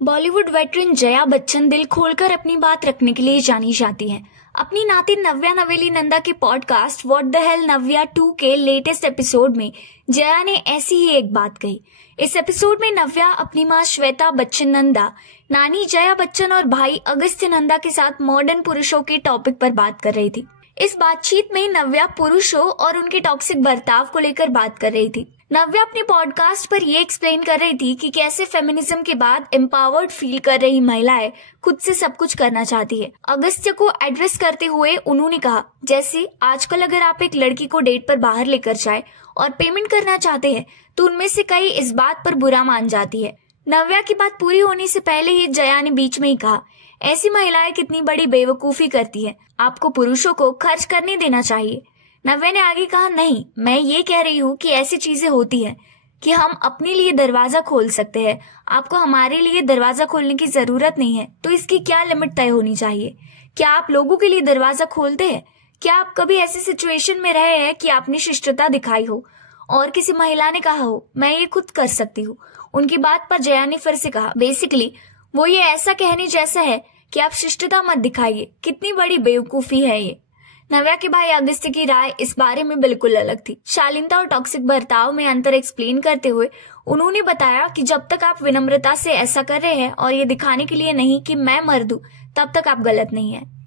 Bollywood veteran Jaya Bachchan दिल खोलकर अपनी बात रखने के लिए जानी जाती हैं। अपनी नाती नव्या नवेली नंदा के पॉडकास्ट व्हाट द हेल नव्या 2 के लेटेस्ट एपिसोड में जया ने ऐसी ही एक बात कही। इस एपिसोड में नव्या अपनी मां श्वेता बच्चन नंदा, नानी जया बच्चन और भाई अगस्त्य नंदा के साथ मॉडर्न पुरुषों के टॉपिक पर बात कर रही थी। इस बातचीत में नव्या पुरुषों और उनके टॉक्सिक बर्ताव को लेकर बात कर रही थी। नव्या अपने पॉडकास्ट पर ये एक्सप्लेन कर रही थी कि कैसे फेमिनिज्म के बाद एम्पावर्ड फील कर रही महिलाएं खुद से सब कुछ करना चाहती है। अगस्त्य को एड्रेस करते हुए उन्होंने कहा, जैसे आजकल अगर आप एक लड़की को डेट पर बाहर लेकर जाए और पेमेंट करना चाहते हैं तो उनमें से कई इस बात पर बुरा मान जाती है। नव्या की बात पूरी होने से पहले ही जया ने बीच में ही कहा, ऐसी महिलाएं कितनी बड़ी बेवकूफी करती है, आपको पुरुषों को खर्च करने देना चाहिए। नव्या ने आगे कहा, नहीं, मैं ये कह रही हूँ कि ऐसी चीजें होती हैं कि हम अपने लिए दरवाजा खोल सकते हैं, आपको हमारे लिए दरवाजा खोलने की जरूरत नहीं है, तो इसकी क्या लिमिट तय होनी चाहिए? क्या आप लोगों के लिए दरवाजा खोलते हैं? क्या आप कभी ऐसी सिचुएशन में रहे हैं कि आपने शिष्टता दिखाई हो और किसी महिला ने कहा हो मैं ये खुद कर सकती हूँ? उनकी बात पर जया ने फिर से कहा, बेसिकली वो ये ऐसा कहने जैसा है कि आप शिष्टता मत दिखाइए, कितनी बड़ी बेवकूफी है ये। नव्या के भाई अगस्त्य की राय इस बारे में बिल्कुल अलग थी। शालीनता और टॉक्सिक बर्ताव में अंतर एक्सप्लेन करते हुए उन्होंने बताया कि जब तक आप विनम्रता से ऐसा कर रहे हैं और ये दिखाने के लिए नहीं कि मैं मर्द हूं, तब तक आप गलत नहीं है।